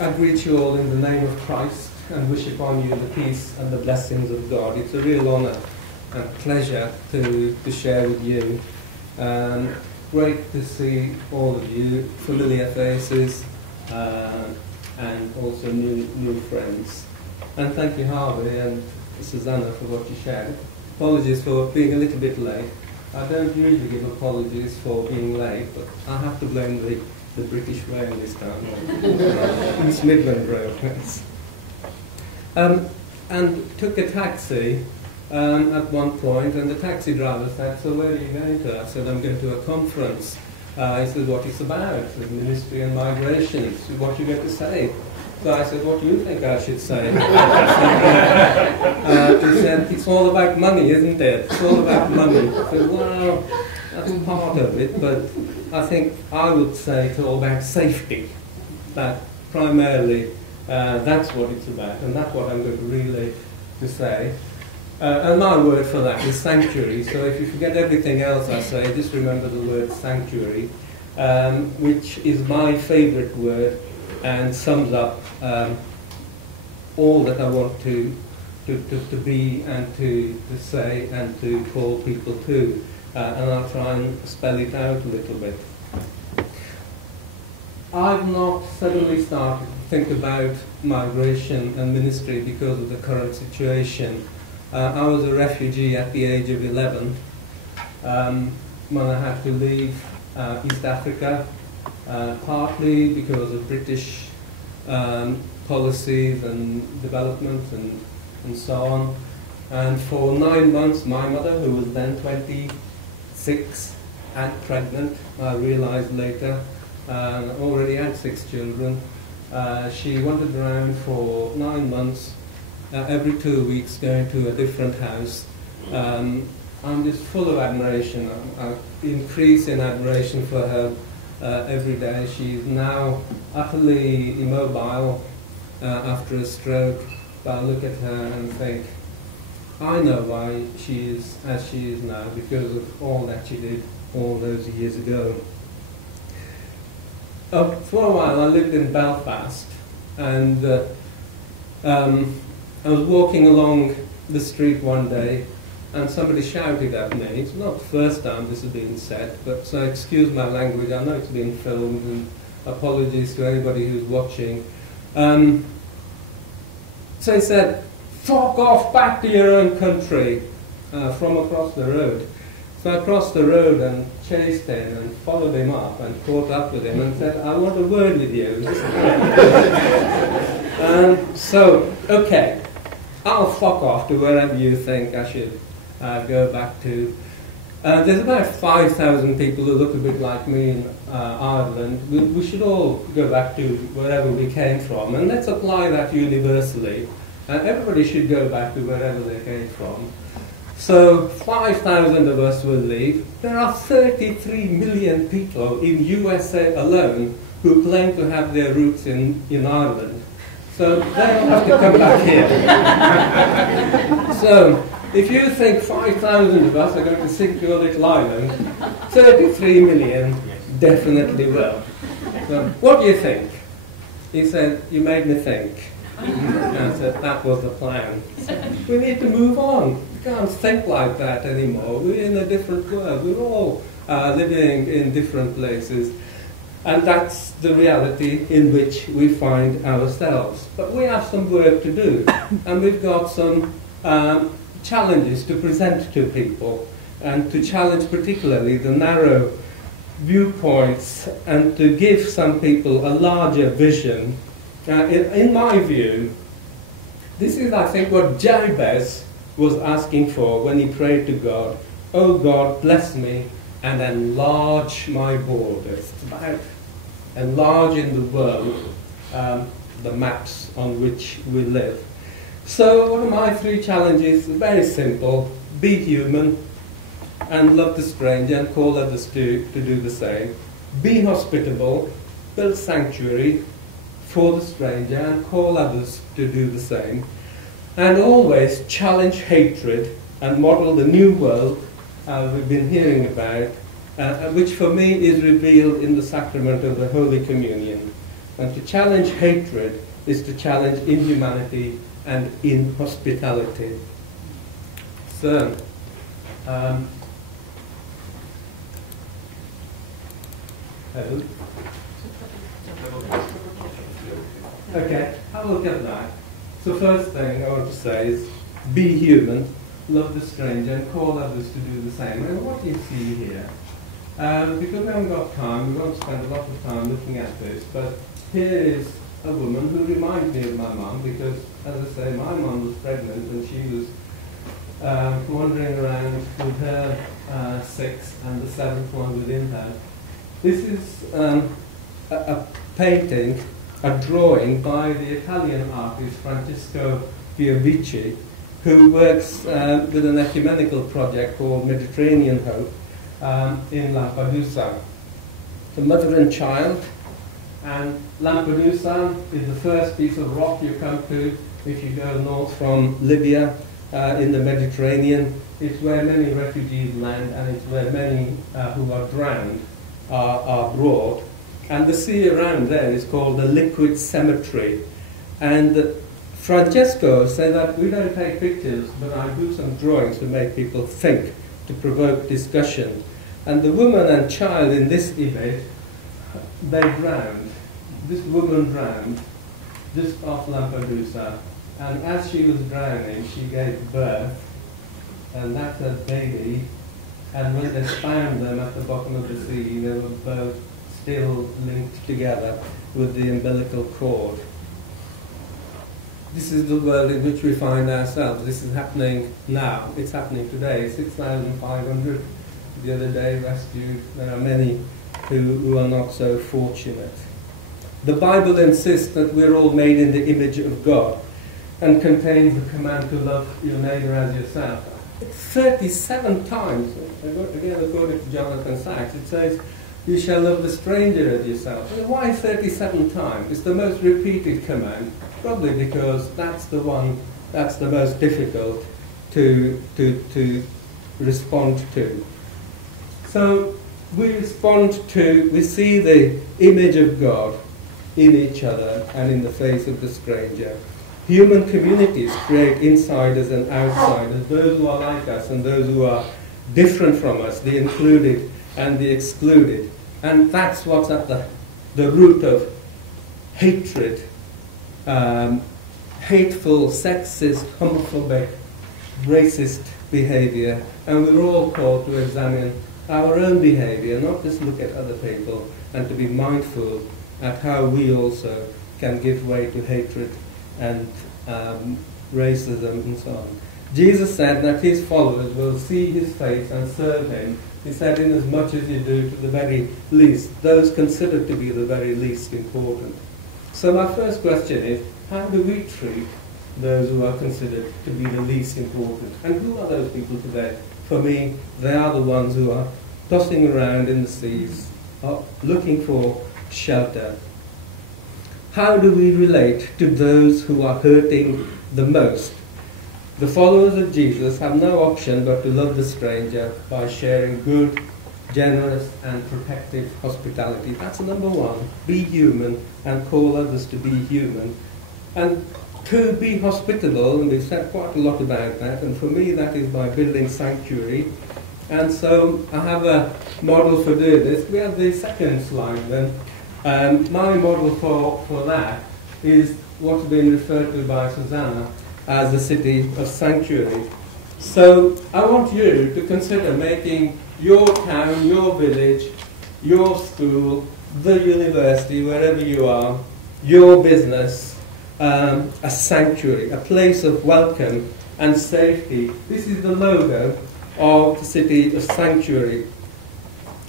I greet you all in the name of Christ and wish upon you the peace and the blessings of God. It's a real honor and pleasure to share with you. Great to see all of you, familiar faces, and also new friends. And thank you, Harvey and Susanna, for what you shared. Apologies for being a little bit late. I don't usually give apologies for being late, but I have to blame the British way this time. East Midland Railways. And took a taxi at one point, and the taxi driver said, "So where are you going to?" I said, "I'm going to a conference." He said, "What it's about?" "The Ministry and Migration." He said, "What are you going to say?" So I said, "What do you think I should say?" He said, "It's all about money, isn't it? It's all about money." I said, "Well, that's part of it, but I think I would say it's all about safety. That primarily that's what it's about, and that's what I'm going to relay to say. And my word for that is sanctuary. So if you forget everything else I say, just remember the word sanctuary, which is my favorite word and sums up all that I want to be and to say and to call people to. And I'll try and spell it out a little bit. I've not suddenly started to think about migration and ministry because of the current situation. I was a refugee at the age of 11 when I had to leave East Africa, partly because of British policies and development and so on. And for 9 months, my mother, who was then 26 and pregnant, I realized later, already had 6 children. She wandered around for 9 months, every 2 weeks going to a different house. I'm just full of admiration. I increase in admiration for her every day. She's now utterly immobile after a stroke, but I look at her and think, I know why she is as she is now, because of all that she did all those years ago. For a while I lived in Belfast, and I was walking along the street one day and somebody shouted at me. It's not the first time this has been said, but so excuse my language, I know it's been filmed, and apologies to anybody who's watching. So he said, "Fuck off back to your own country," from across the road. So I crossed the road and chased him and followed him up and caught up with him and said, "I want a word with you." So, okay, I'll fuck off to wherever you think I should go back to. There's about 5,000 people who look a bit like me in Ireland. We should all go back to wherever we came from, and let's apply that universally. Everybody should go back to wherever they came from. So 5,000 of us will leave. There are 33 million people in USA alone who claim to have their roots in Ireland. So they don't have to come back here. So if you think 5,000 of us are going to sink your little island, 33 million definitely will. So what do you think? He said, "You made me think." And I said, "That was the plan." We need to move on. We can't think like that anymore. We're in a different world. We're all living in different places. And that's the reality in which we find ourselves. But we have some work to do. And we've got some challenges to present to people, and to challenge particularly the narrow viewpoints, and to give some people a larger vision. In my view, this is, I think, what Jabez was asking for when he prayed to God. "Oh God, bless me and enlarge my borders." It's about enlarging the world, the maps on which we live. So what are my 3 challenges? Very simple. Be human and love the stranger and call others to do the same. Be hospitable, build sanctuary for the stranger and call others to do the same. And always challenge hatred and model the new world we've been hearing about, which for me is revealed in the sacrament of the Holy Communion. And to challenge hatred is to challenge inhumanity and inhospitality. So, okay, I'll look at that. So first thing I want to say is be human, love the stranger, and call others to do the same. And what do you see here? Because we haven't got time, we won't spend a lot of time looking at this, but here is a woman who reminds me of my mum, because, as I say, my mum was pregnant and she was wandering around with her 6 and the 7th one within her. This is a painting, a drawing by the Italian artist Francesco Fiovici, who works with an ecumenical project called Mediterranean Hope in Lampedusa. The mother and child, and Lampedusa is the first piece of rock you come to if you go north from Libya in the Mediterranean. It's where many refugees land, and it's where many who are drowned are brought. And the sea around there is called the liquid cemetery. And Francesco said that we don't take pictures, but I do some drawings to make people think, to provoke discussion. And the woman and child in this image, they drowned. This woman drowned just off Lampedusa. And as she was drowning, she gave birth. And that's her baby. And when they found them at the bottom of the sea, they were both still linked together with the umbilical cord. This is the world in which we find ourselves. This is happening now. It's happening today. 6,500 the other day rescued. There are many who are not so fortunate. The Bible insists that we're all made in the image of God and contains the command to love your neighbor as yourself. 37 times, again according to Jonathan Sachs, it says, you shall love the stranger as yourself. And why 37 times? It's the most repeated command, probably because that's the one that's the most difficult to respond to. So we we see the image of God in each other and in the face of the stranger. Human communities create insiders and outsiders, those who are like us and those who are different from us, the included and the excluded. And that's what's at the root of hatred, hateful, sexist, homophobic, racist behavior. And we're all called to examine our own behavior, not just look at other people, and to be mindful at how we also can give way to hatred and racism and so on. Jesus said that his followers will see his face and serve him. He said, in as much as you do to the very least, those considered to be the very least important. So my first question is, how do we treat those who are considered to be the least important? And who are those people today? For me, they are the ones who are tossing around in the seas, looking for shelter. How do we relate to those who are hurting the most? The followers of Jesus have no option but to love the stranger by sharing good, generous and protective hospitality. That's number one. Be human and call others to be human. And to be hospitable, and we've said quite a lot about that, and for me that is by building sanctuary. And so I have a model for doing this. We have the second slide then. My model for that is what's been referred to by Susanna as the city of sanctuary. So I want you to consider making your town, your village, your school, the university, wherever you are, your business, a sanctuary, a place of welcome and safety. This is the logo of the city of sanctuary.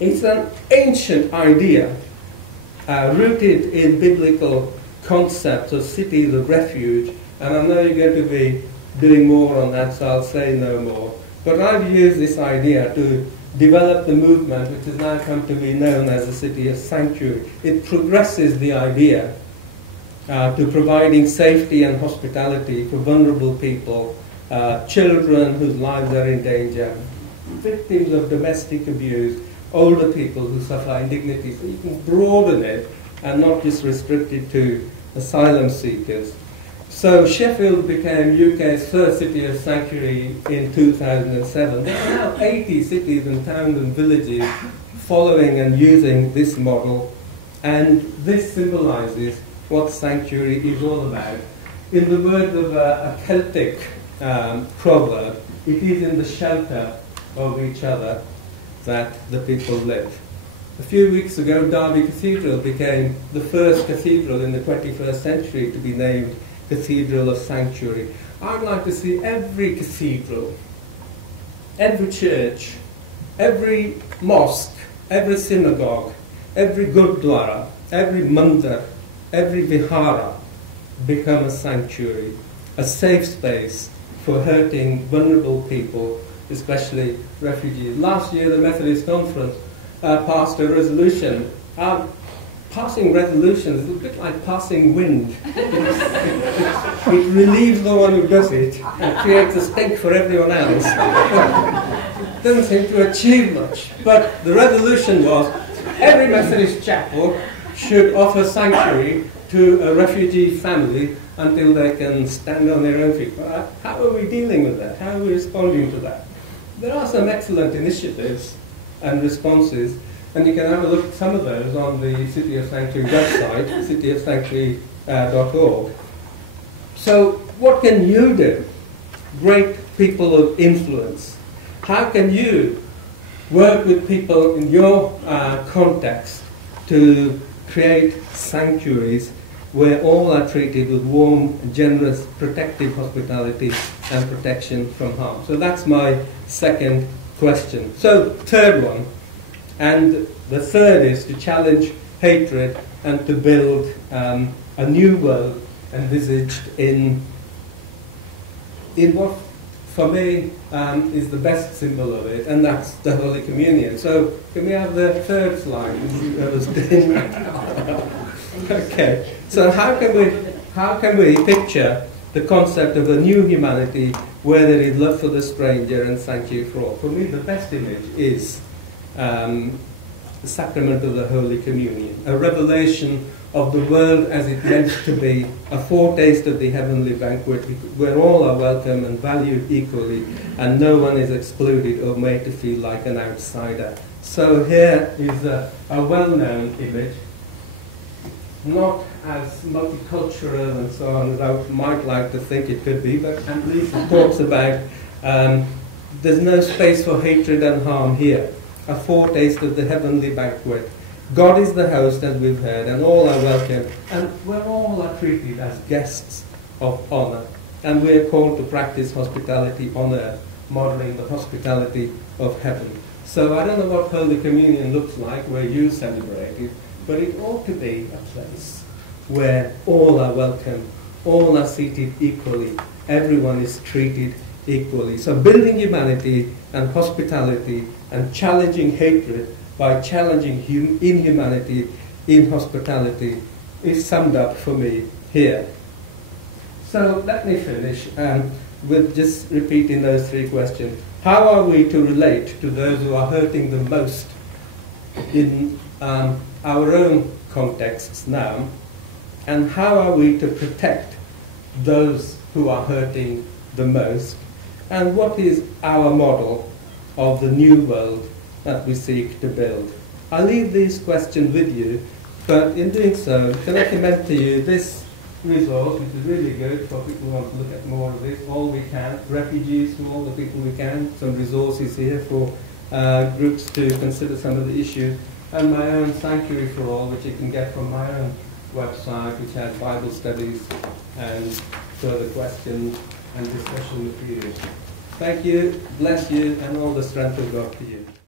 It's an ancient idea rooted in biblical concepts of cities of refuge, and I know you're going to be doing more on that, so I'll say no more. But I've used this idea to develop the movement which has now come to be known as the city of sanctuary. It progresses the idea to providing safety and hospitality for vulnerable people, children whose lives are in danger, victims of domestic abuse, older people who suffer indignity. So you can broaden it and not just restricted to asylum seekers. So Sheffield became UK's first city of sanctuary in 2007. There are now 80 cities and towns and villages following and using this model, and this symbolises what sanctuary is all about. In the words of a Celtic proverb, it is in the shelter of each other that the people live. A few weeks ago, Derby Cathedral became the first cathedral in the 21st century to be named Cathedral of Sanctuary. I'd like to see every cathedral, every church, every mosque, every synagogue, every gurdwara, every mandir, every vihara become a sanctuary, a safe space for hurting, vulnerable people, especially refugees. Last year, the Methodist Conference passed a resolution. Passing resolutions is a bit like passing wind. It relieves the one who does it and creates a stink for everyone else. It doesn't seem to achieve much. But the resolution was every Methodist chapel should offer sanctuary to a refugee family until they can stand on their own feet. How are we dealing with that? How are we responding to that? There are some excellent initiatives and responses, and you can have a look at some of those on the City of Sanctuary website, cityofsanctuary.org. So what can you do? Great people of influence. How can you work with people in your context to create sanctuaries where all are treated with warm, generous, protective hospitality and protection from harm? So that's my second question. So third one, and the third is to challenge hatred and to build a new world envisaged in what for me is the best symbol of it, and that's the Holy Communion. So can we have the third slide? Okay. So how can we picture the concept of a new humanity where there is love for the stranger and sanctuary for all? For me, the best image is the sacrament of the Holy Communion, a revelation of the world as it meant to be, a foretaste of the heavenly banquet where all are welcome and valued equally and no one is excluded or made to feel like an outsider. So here is a well-known image, not as multicultural and so on as I might like to think it could be, but at least it talks about there's no space for hatred and harm here, a foretaste of the heavenly banquet. God is the host, as we've heard, and all are welcome, and we're all are treated as guests of honor, and we're called to practice hospitality on earth, modeling the hospitality of heaven. So I don't know what Holy Communion looks like where you celebrate it, but it ought to be a place where all are welcome, all are seated equally, everyone is treated equally. So building humanity and hospitality and challenging hatred by challenging inhumanity in hospitality is summed up for me here. So let me finish with just repeating those three questions. How are we to relate to those who are hurting the most in our own contexts now? And how are we to protect those who are hurting the most? And what is our model of the new world that we seek to build? I'll leave these questions with you, but in doing so, can I commend to you this resource, which is really good for people who want to look at more of this, All We Can, refugees for all the people we can, some resources here for groups to consider some of the issues, and my own Sanctuary for All, which you can get from my own website, which has Bible studies and further questions and discussion materials. Thank you, bless you, and all the strength of God to you.